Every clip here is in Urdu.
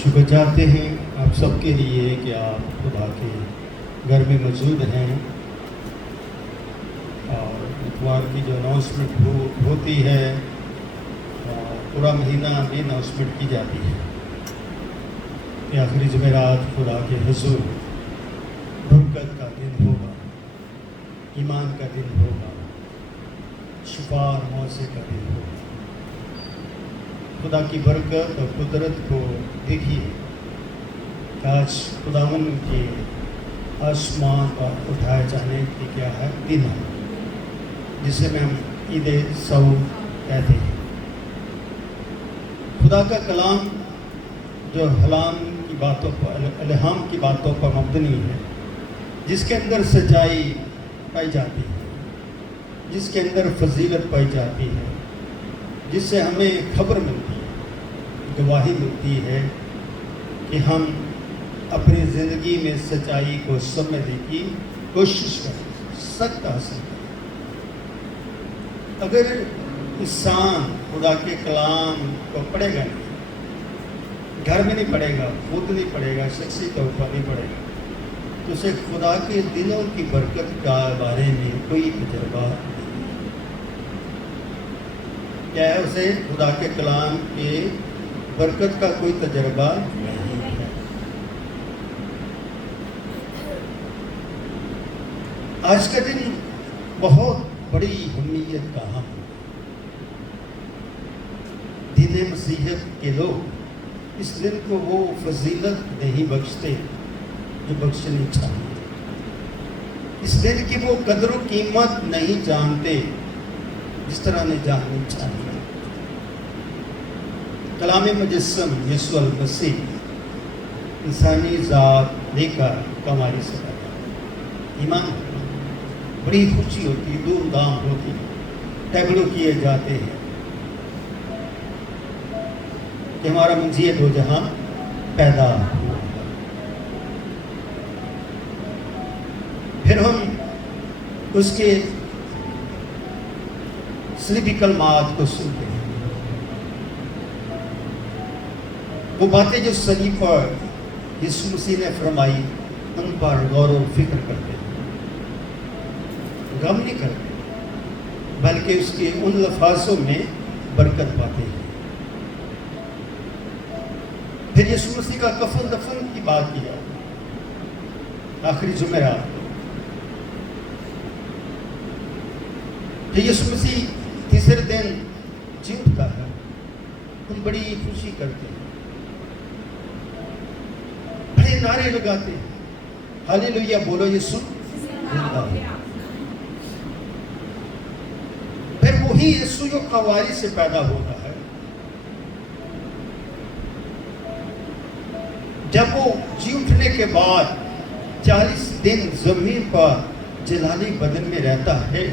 شکر چاہتے ہیں آپ سب کے لیے کہ آپ خدا کے گھر میں موجود ہیں، اور اتوار کی جو اناؤنسمنٹ ہوتی ہے پورا مہینہ میں اناؤنسمنٹ کی جاتی ہے کہ آخری جمعرات خدا کے حضور برکت کا دن ہوگا، ایمان کا دن ہوگا، شفا اور موعظے کا دن ہوگا۔ خدا کی برکت اور قدرت کو دیکھیے کہ آج خداوند کے آسمان پر اٹھائے جانے کی کیا ہے دن ہے، جسے میں ہم عید صعود کہتے ہیں۔ خدا کا کلام جو الہام کی باتوں پر مبنی ہے، جس کے اندر سچائی پائی جاتی ہے، جس کے اندر فضیلت پائی جاتی ہے، جس سے ہمیں خبر ملتی ہے، گواہی ملتی ہے کہ ہم اپنی زندگی میں سچائی کو سمجھنے کی کوشش کریں، سچ حاصل کریں۔ اگر انسان خدا کے کلام کو پڑھے گا نہیں، گھر میں نہیں پڑھے گا، خود نہیں پڑھے گا، شخصی طور پر نہیں پڑھے گا، تو اسے خدا کے دلوں کی برکت کا بارے میں کوئی تجربہ نہیں ہے۔ کیا ہے؟ اسے خدا کے کلام کے برکت کا کوئی تجربہ نہیں ہے۔ آج کا دن بہت بڑی اہمیت کا ہم دین مسیحیت کے لوگ اس دن کو وہ فضیلت نہیں بخشتے جو بخشنی چاہیے، اس دن کی وہ قدر و قیمت نہیں جانتے جس طرح نے جاننی چاہیے۔ کلام مجسم یسوع المسیح انسانی ذات لے کر کماری سے پیدا، ایمان بڑی خوشی ہوتی، دھوم دھام ہوتی، ٹیبلو کیے جاتے ہیں کہ ہمارا منجی دو جہاں پیدا ہوا۔ پھر ہم اس کے صلیبی کلمات کو سنتے ہیں، وہ باتیں جو صلیب پر یسوع مسیح نے فرمائی ان پر غور و فکر کرتے ہیں، غم نہیں کرتے، بلکہ اس کے ان الفاظوں میں برکت پاتے ہیں۔ پھر یسوع مسیح کا کفن دفن کی بات کی جاتی ہے آخری جمعرات، کہ یسوع مسیح تیسرے دن جی اٹھتا ہے، ہم بڑی خوشی کرتے ہیں، بڑے نعرے لگاتے ہیں، ہاللیلویا بولو یسوع زندہ ہے۔ پھر وہی یسوع جو قواری سے پیدا ہوتا ہے، جب وہ جی اٹھنے کے بعد 40 دن زمین پر جلالی بدن میں رہتا ہے،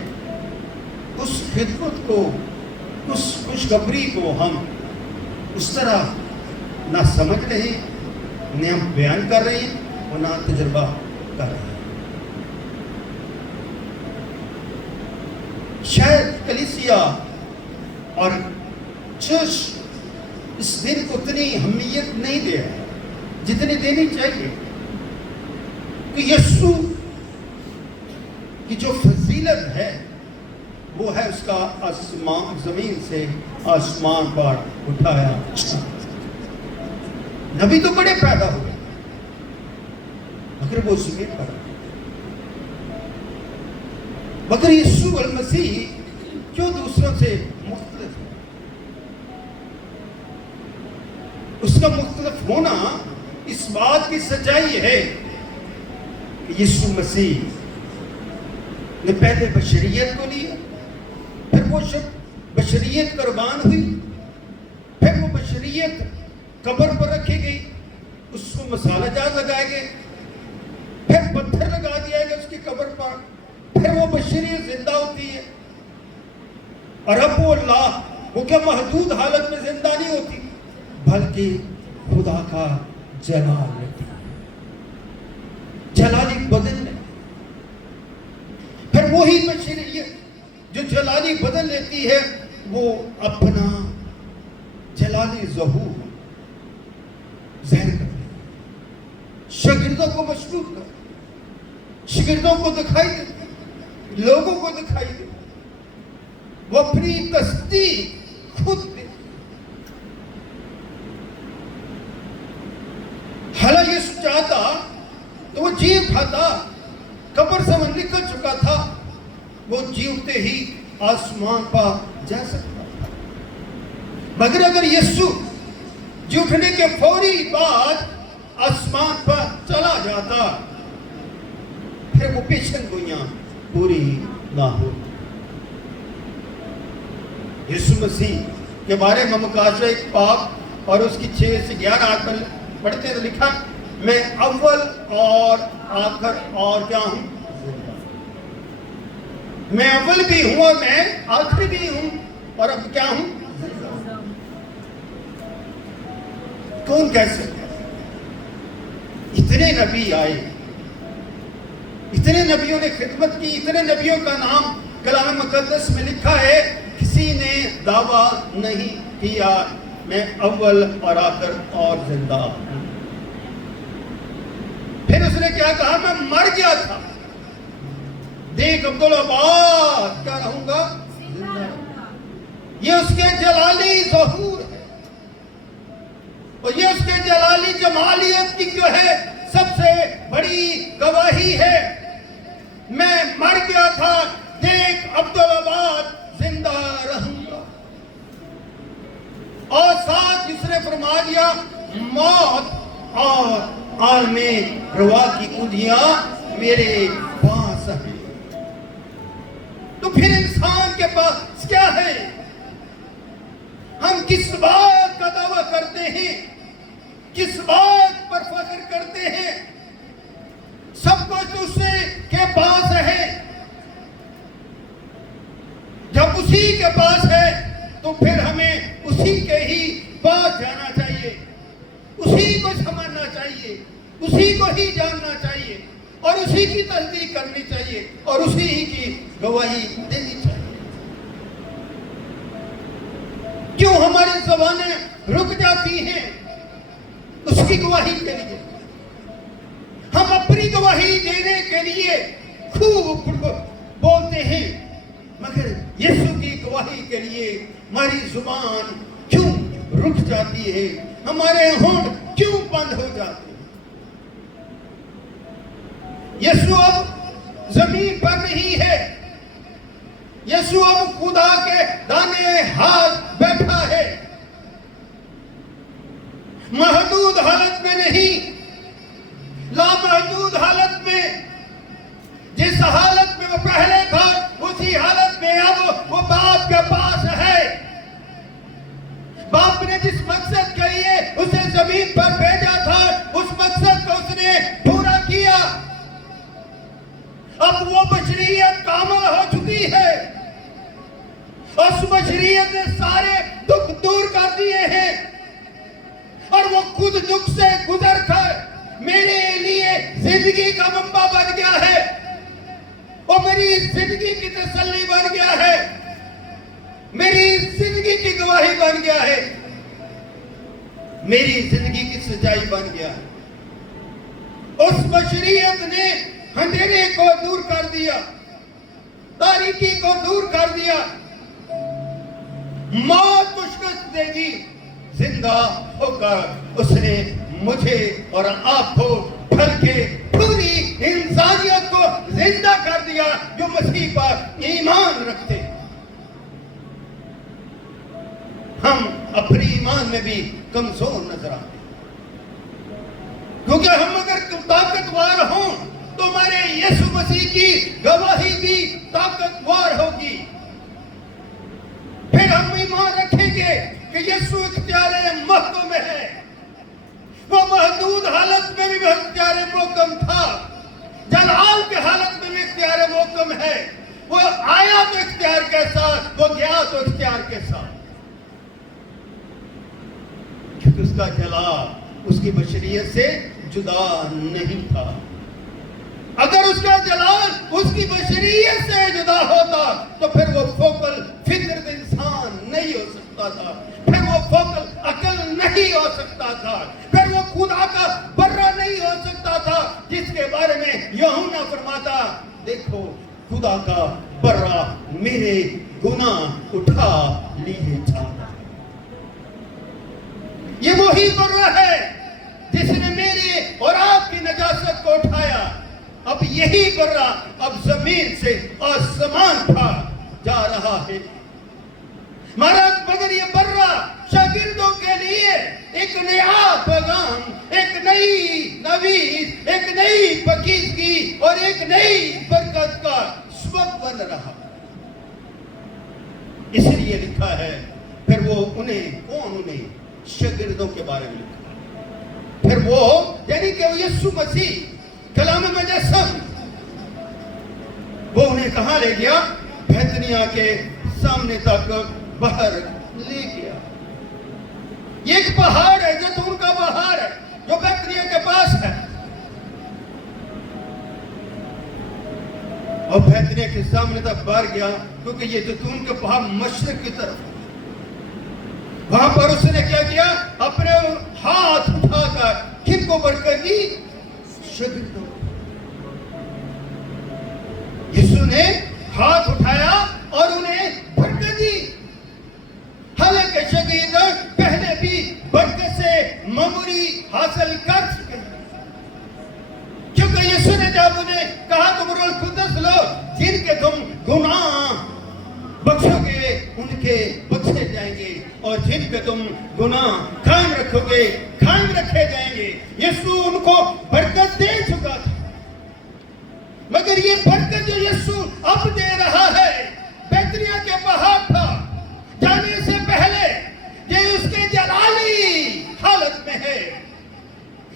اس خدمت کو، اس خوشخبری کو ہم اس طرح نہ سمجھ رہے ہیں، نہ ہم بیان کر رہے ہیں اور نہ تجربہ کر رہے ہیں۔ شاید کلیسیا اور چرچ اس دن کو اتنی اہمیت نہیں دے رہا جتنی دینی چاہیے، کہ یسوع کی جو فضیلت ہے وہ ہے اس کا آسمان، زمین سے آسمان پر اٹھایا۔ نبی تو بڑے پیدا ہوئے مگر وہ زمین پر، مگر یسوع المسیح کیوں دوسروں سے مختلف ہے؟ اس کا مختلف ہونا اس بات کی سچائی ہے کہ یسوع مسیح نے پہلے بشریت کو لیا، پھر وہ بشریت قربان ہوئی، پھر وہ بشریت قبر پر رکھی گئی، اس کو مسالہ جات لگائے گئے، پھر پتھر لگا دیا گیا اس کی قبر پر، پھر وہ بشریت زندہ ہوتی ہے۔ اور اب وہ اللہ، وہ کیا محدود حالت میں زندہ نہیں ہوتی، بلکہ خدا کا جلال لیتی ہے، جلالی بدن میں۔ پھر وہی بشریت جو جلالی بدن لیتی ہے، وہ اپنا جلالی ظہور ظاہر کر دے، شاگردوں کو مشغول کر، شاگردوں کو دکھائی دے، لوگوں کو دکھائی دے، وہ اپنی تصدیق خود دے۔ حالانکہ یسوع چاہتا تو وہ جی اٹھاتا، قبر سے وہ نکل چکا تھا، وہ جی اٹھتے ہی آسمان پر جا سکتا تھا، مگر اگر یسوع جی اٹھنے کے فوری بعد آسمان پر چلا جاتا، پھر وہ پیشن گوئیاں پوری نہ ہو۔ یسوع مسیح کے بارے میں مکاشفہ پاک اور اس کی 6 سے 11 آیت پڑھتے ہیں تو لکھا، میں اول اور آخر اور کیا ہوں؟ میں اول بھی ہوں اور میں آخر بھی ہوں اور اب کیا ہوں؟ کون کہہ سکتا ہے؟ اتنے نبی آئے، اتنے نبیوں نے خدمت کی، اتنے نبیوں کا نام کلام مقدس میں لکھا ہے، کسی نے دعویٰ نہیں کیا میں اول اور آخر اور زندہ ہوں۔ پھر اس نے کیا کہا؟ میں مر گیا تھا، دیکھ عبدالآباد کیا رہوں گا؟ زندہ۔ یہ اس کے جلالی ظہور ہے، اور یہ اس کے جلالی جمالیت کی جو ہے سب سے بڑی گواہی ہے۔ میں مر گیا تھا، دیکھ عبدالآباد زندہ رہوں گا۔ اور ساتھ جس نے فرما دیا، موت اور عالم روا کی کندیاں میرے پاس ہیں۔ تو پھر انسان کے پاس کیا ہے؟ ہم کس بات کا دعویٰ کرتے ہیں؟ کس بات پر فخر کرتے ہیں؟ سب کچھ اس کے پاس ہے۔ جب اسی کے پاس ہے تو پھر ہمیں اسی کے ہی پاس جانا چاہیے، اسی کو سمجھنا چاہیے، اسی کو ہی جاننا چاہیے، اور اسی کی تصدیق کرنی چاہیے، اور اسی ہی کی گواہی دینی چاہیے۔ کیوں ہماری زبانیں رک جاتی ہیں اس کی گواہی کے لیے؟ ہم اپنی گواہی دینے کے لیے خوب بولتے ہیں، مگر یسوع کی گواہی کے لیے ہماری زبان کیوں رک جاتی ہے؟ ہمارے ہونٹ کیوں بند ہو جاتے ہیں؟ یسوع اب زمین پر نہیں ہے، یسوع اب خدا کے دانے ہاتھ بیٹھا ہے، محدود حالت میں نہیں، لامحدود حالت میں۔ جس حالت میں وہ پہلے تھا اسی حالت میں اب وہ باپ کے پاس ہے۔ باپ نے جس مقصد کے لیے اسے زمین پر بھیجا تھا اس مقصد کو اس نے پورا کیا۔ اب وہ بشریت کامل ہو چکی ہے، اس بشریت نے سارے دکھ دور کر دیے ہیں، اور وہ خود دکھ سے گزر کر میرے لیے زندگی کا منبع بن گیا ہے، اور میری زندگی کی تسلی بن گیا ہے، میری زندگی کی گواہی بن گیا ہے، میری زندگی کی سچائی بن گیا ہے۔ اس بشریت نے اندھیرے کو دور کر دیا، تاریکی کو دور کر دیا، موت کو شکست دے دی، زندہ ہو کر اس نے مجھے اور آپ کو بلکہ پوری انسانیت کو زندہ کر دیا جو مسیح پر ایمان رکھتے ہیں۔ ہم اپنے ایمان میں بھی کمزور نظر آتے ہیں، کیونکہ ہم اگر طاقتور ہوں تو ہمارے یسوع مسیح کی گواہی بھی طاقتور ہوگی۔ پھر ہم ایمان رکھیں گے کہ یسوع اختیار محکم میں ہے، وہ محدود حالت میں بھی اختیار محکم تھا، جلال کے حالت میں بھی اختیار محکم ہے، وہ آیا تو اختیار کے ساتھ، وہ گیا تو اختیار کے ساتھ، کیونکہ اس کا جلال اس کی بشریت سے جدا نہیں تھا۔ اگر اس کا جلال اس کی بشریت سے جدا ہوتا تو پھر وہ فوق الفطرت انسان نہیں ہو سکتا تھا، پھر وہ فوق العقل نہیں نہیں ہو سکتا تھا، پھر وہ خدا کا برا نہیں ہو سکتا تھا جس کے بارے میں یوحنا فرماتا دیکھو خدا کا برا میرے گناہ اٹھا لیے جاتا ہے۔ یہ وہی برا ہے جس نے میری اور آپ کی نجاست کو اٹھایا۔ اب یہی برا اب زمین سے آسمان تھا جا رہا ہے۔ مگر یہ برا شاگردوں کے لیے ایک نیا پیغام، ایک نئی نوید، ایک نئی پاکیزگی اور ایک نئی برکت کا سبب بن رہا۔ اس لیے لکھا ہے پھر وہ انہیں شاگردوں کے بارے میں لکھا، پھر وہ یعنی کہ یسوع مسیح کلام مجسم وہ انہیں کہاں لے گیا؟ بیتنیا کے سامنے تک باہر لے گیا۔ یہ ایک پہاڑ ہے، زیتون کا پہاڑ ہے جو بیتنیا کے پاس ہے، اور بیتنیا کے سامنے تک باہر گیا کیونکہ یہ زیتون کے پہاڑ مشرق کی طرف ہے۔ وہاں پر اس نے کیا کیا؟ اپنے ہاتھ اٹھا کر کن کو برکت دی؟ شاگردوں۔ یسوع نے ہاتھ اٹھایا اور انہیں برکت دی۔ حالانکہ شاگرد پہلے بھی برکت سے معمولی حاصل کر چکے، کیونکہ یسوع نے جب انہیں کہا تم روح القدس لو، جن کے تم گناہ بخشو گے ان کے بخشے جائیں گے، اور جن کے تم گناہ قائم رکھو گے قائم رکھے جائیں گے۔ یسوع ان کو برکت دے چکا تھا، مگر یہ برکت جو یسوع اب دے رہا ہے بیتنیا کے پہاڑ تھا جانے سے پہلے یہ اس کے جلالی حالت میں ہے،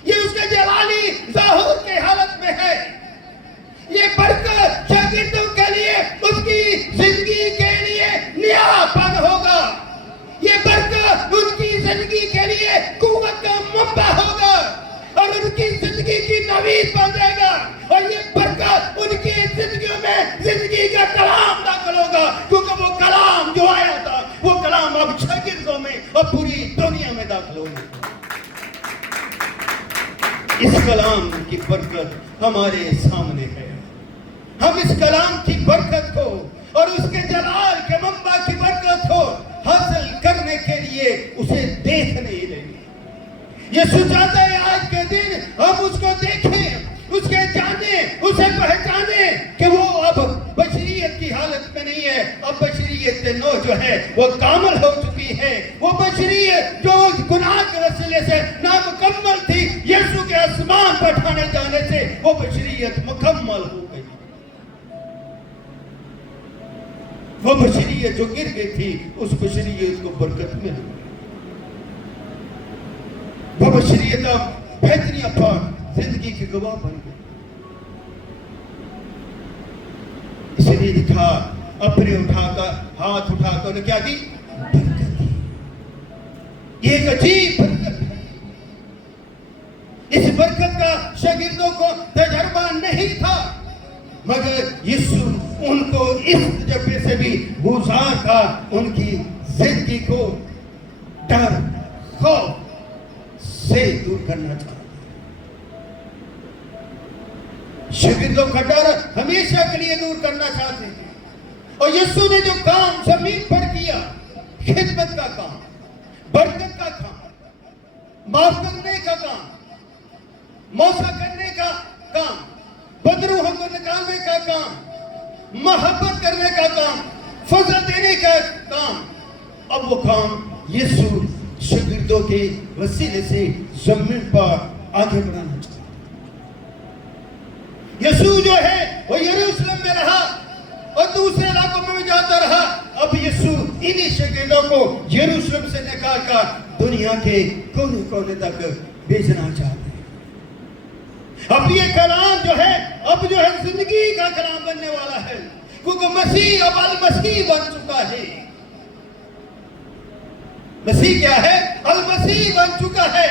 یہ اس کے جلالی ظہور کے حالت میں ہے۔ یہ برکت شاگردوں کے لیے اس کی زندگی کے لیے نیا پن ہوگا، یہ برکت ان کی زندگی کے لیے قوت کا منبع ہوگا اور ان کی زندگی کی نوید بن جائے گا، اور یہ برکت ان کی زندگیوں میں زندگی کا کلام داخل ہوگا، کیونکہ وہ کلام جو آیا تھا وہ کلام اب شاگردوں میں اور پوری دنیا میں داخل ہوگا۔ اس کلام کی برکت ہمارے سامنے ہے، ہم اس کلام کی برکت کو اور اس کے جلال کے منبع کی برکت کو حاصل کرنے کے لیے اسے دیکھ نہیں رہے۔ یسوع چاہتا ہے آج کے دن ہم اس کو دیکھیں، اس کے جانیں، اسے پہچانیں کہ وہ اب بشریت کی حالت میں نہیں ہے، اب بشریت نو جو ہے وہ کامل ہو چکی ہے۔ وہ بشریت جو گناہ کے وسیلے سے نامکمل تھی، یسوع کے آسمان پر اٹھانے جانے سے وہ بشریت مکمل ہو گئی۔ وہ بشریت جو گر گئی تھی اس بشریت کو برکت مل گئی۔ وہ بشریت اب بیتنیا پر زندگی کی گواہ بن گئی۔ اس لیے لکھا اپنے ہاتھ اٹھا کر کیا دی؟ برکت دی۔ یہ ایک عجیب برکت ہے۔ اس برکت کا شاگردوں کو تجربہ نہیں تھا، مگر یسوع ان کو اس تجربے سے بھی گزار کر ان کی زندگی کو ڈر خوف سے دور کرنا چاہتا۔ شاگردوں کا ڈر ہمیشہ کے لیے دور کرنا چاہتے ہیں، اور یسوع نے جو کام زمین پر کیا، خدمت کا کام، برکت کا کام، معاف کرنے کا کام، موسیٰ کرنے کا کام، بدروحوں کو نکالنے کا کام، محبت کرنے کا کام، فضل دینے کا کام، اب وہ کام یسوع شاگردوں کے وسیلے سے زمین پر آگے بڑھانا چاہتا۔ یسوع جو ہے وہ یروشلم میں رہا اور دوسرے علاقوں میں بھی جاتا رہا، اب یسوع انہی شاگردوں کو یروشلم سے نکال کر دنیا کے کونے کونے تک بھیجنا چاہتا ہے۔ اب یہ کلام جو ہے زندگی کا کلام بننے والا ہے، کیونکہ مسیح اب المسیح بن چکا ہے۔ مسیح کیا ہے؟ المسیح بن چکا ہے،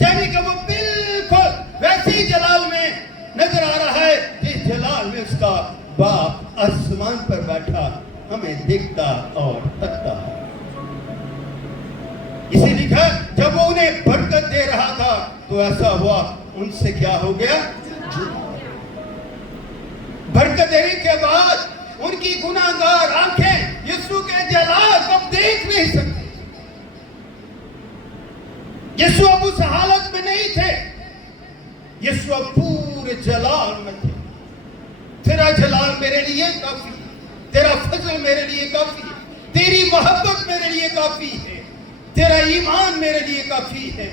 یعنی کہ وہ بالکل ویسی جلال میں نظر آ رہا ہے جس جلال میں اس کا باپ آسمان پر بیٹھا ہمیں دیکھتا اور تکتا ہے۔ اسے لکھا جب وہ انہیں برکت دے رہا تھا تو ایسا ہوا ان سے کیا ہو گیا؟ برکت دینے کے بعد ان کی گناہگار آنکھیں یسوع کے جلال کو دیکھ نہیں سکتی. یسوع اب اس حالت میں نہیں تھے. یسوع پورے جلال میں تھے. تیرا جلال میرے لیے کافی ہے, تیرا فضل میرے لیے کافی ہے, تیری محبت میرے لیے کافی ہے, تیرا ایمان میرے لیے کافی ہے.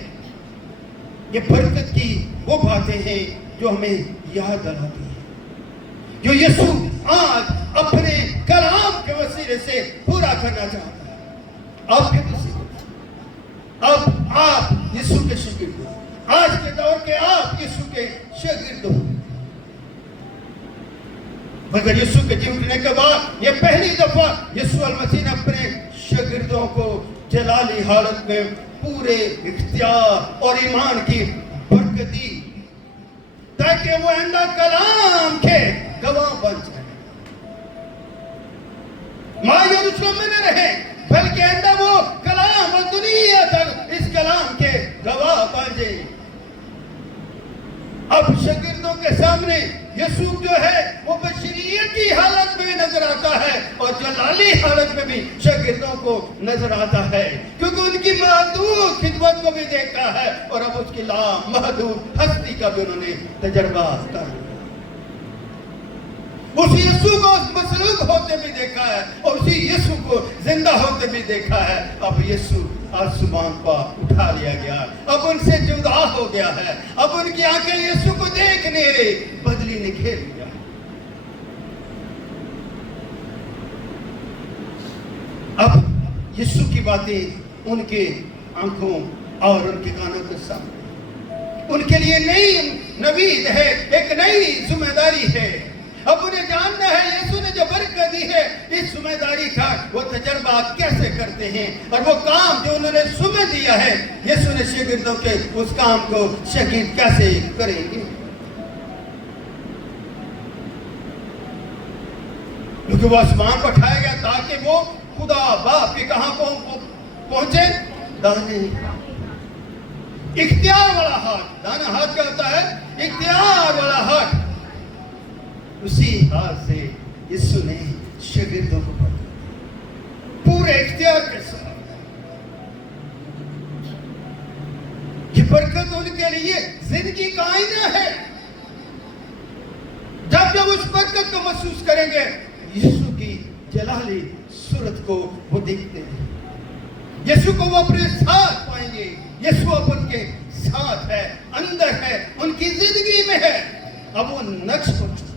یہ برکت کی وہ باتیں ہیں جو ہمیں یاد دلاتی ہیں, جو یسوع آج اپنے کلام کے وسیلے سے پورا کرنا چاہتا ہے. آپ کے وسیلے اب آپ یسوع کے شاگرد ہو. آج کے دور کے آپ یسوع کے شاگرد ہو. مگر یسوع کے جی اٹھنے کے بعد یہ پہلی دفعہ یسوع المسیح نے اپنے شاگردوں کو جلالی حالت میں پورے اختیار اور ایمان کی برکت دی تاکہ وہ آئندہ کلام کے گواہ بن جائیں. ماں یروشلم میں نہ رہے بلکہ آئندہ وہ کلام اور دنیا تک اس کلام کے گواہ بن جائیں. اب شاگردوں کے سامنے یسوع جو ہے وہ بشریت کی حالت میں نظر آتا ہے اور جلالی حالت میں بھی شاگردوں کو نظر آتا ہے, کیونکہ ان کی محدود خدمت کو بھی دیکھا ہے اور اب اس کی لامحدود ہستی کا بھی انہوں نے تجربہ کر لیا. اسی یسوع کو مصلوب ہوتے بھی دیکھا ہے اور اسی یسوع کو زندہ ہوتے بھی دیکھا ہے. اب یسوع آسمان پر اٹھا لیا گیا, اب ان سے جدا ہو گیا ہے. اب ان کی آنکھیں یسوع کو دیکھ نہیں رہی, بدلی نے گھیر لیا. اب یسوع کی باتیں ان کے آنکھوں اور ان کے کانوں کے سامنے ان کے لیے نئی نوید ہے, ایک نئی ذمہ داری ہے. اب انہیں جاننا ہے یسوع نے جو برکت دی ہے اس ذمہ داری کا وہ تجربہ کیسے کرتے ہیں اور وہ کام جو انہوں نے ذمہ دیا ہے یسوع نے شاگردوں کے اس کام کو شاگرد کیسے کریں گے. کیونکہ وہ آسمان پر اٹھایا گیا تاکہ وہ خدا باپ کے کہاں پہنچے؟ دانے اختیار والا ہاتھ. دانا ہاتھ کیا ہوتا ہے؟ اختیار والا ہاتھ. اسی ہاتھ سے یسوع نے شاگردوں کو پکڑا پورے اختیار کے ساتھ. یہ برکت ان کے لیے زندگی کا آئینہ ہے. جب جب اس برکت کو محسوس کریں گے یسوع کی جلالی صورت کو وہ دیکھتے ہیں, یسوع کو وہ اپنے ساتھ پائیں گے. یسوع اپن کے ساتھ ہے, اندر ہے, ان کی زندگی میں ہے. اب وہ نقش ہو چکا,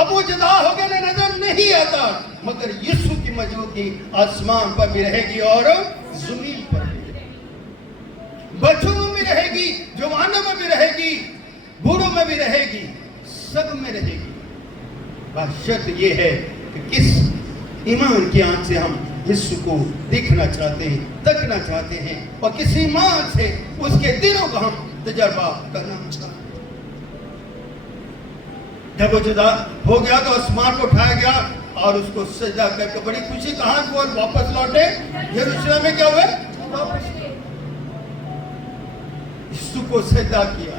اب وہ جدا ہو گیا نظر نہیں آتا, مگر یسوع کی موجودگی آسمان پر بھی رہے گی اور زمین پر بھی رہے گی. بچوں میں بھی رہے گی, جوانوں میں بھی رہے گی, بوڑھوں میں بھی رہے گی, سب میں رہے گی. بس شرط یہ ہے کہ کس ایمان کی آنکھ سے ہم یسوع کو دیکھنا چاہتے ہیں, تکنا چاہتے ہیں, اور کس ایمان سے اس کے دلوں کا ہم تجربہ کرنا چاہتے ہیں. جب وہ جدا ہو گیا تو آسمان کو اٹھایا گیا اور اس کو سجدہ کر کے بڑی خوشی کہاں کو واپس لوٹے؟ یروشلم میں کیا ہوئے؟ واپس یسوع کو سجدہ کیا,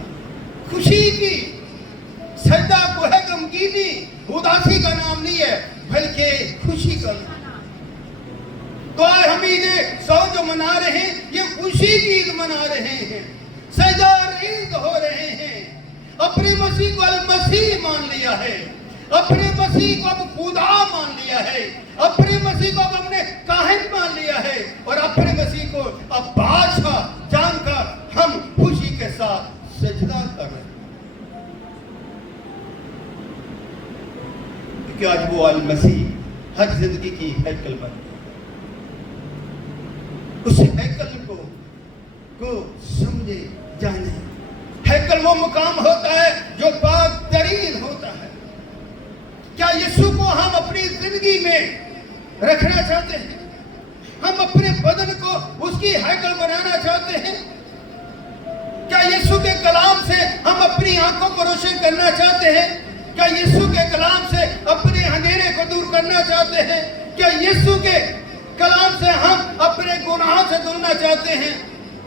خوشی کی. سجدہ کو ہے غمگینی, اداسی کا نام نہیں ہے بلکہ خوشی کا نام. تو آج ہم عید سو جو منا رہے ہیں یہ خوشی کی عید منا رہے ہیں, سجدہ عید ہو رہے ہیں. اپنے مسیح کو المسیح مان لیا ہے, اپنے مسیح کو اب خدا مان لیا ہے, اپنے مسیح کو اب ہم نے کاہن مان لیا ہے, اور اپنے مسیح کو اب بادشاہ جان کر ہم خوشی کے ساتھ سجدہ کر رہے ہیں. کیونکہ آج وہ المسیح ہر زندگی کی ہیکل بن گیا. اس ہیکل کو سمجھے جانے. ہیکل وہ مقام ہوتا ہے جو پاک ترین ہوتا ہے. کیا یسوع کو ہم اپنی زندگی میں رکھنا چاہتے ہیں؟ ہم اپنے بدن کو اس کی ہیکل بنانا چاہتے ہیں؟ کیا یسوع کے کلام سے ہم اپنی آنکھوں کو روشن کرنا چاہتے ہیں؟ کیا یسوع کے کلام سے اپنے اندھیرے کو دور کرنا چاہتے ہیں؟ کیا یسوع کے کلام سے ہم اپنے گناہوں سے دھلنا چاہتے ہیں؟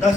10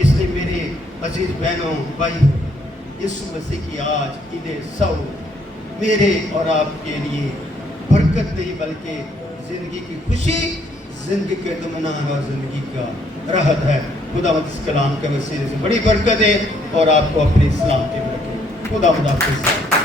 اس لیے میرے عزیز بہنوں بھائیوں، یسوع مسیح کی آج عید سو میرے اور آپ کے لیے برکت نہیں بلکہ زندگی کی خوشی، زندگی کے اطمینان اور زندگی کا راحت ہے۔ خدا اس کلام کے وسیلے سے بڑی برکت ہے اور آپ کو اپنے سلامتی میں رکھے۔ خدا آپ کے ساتھ۔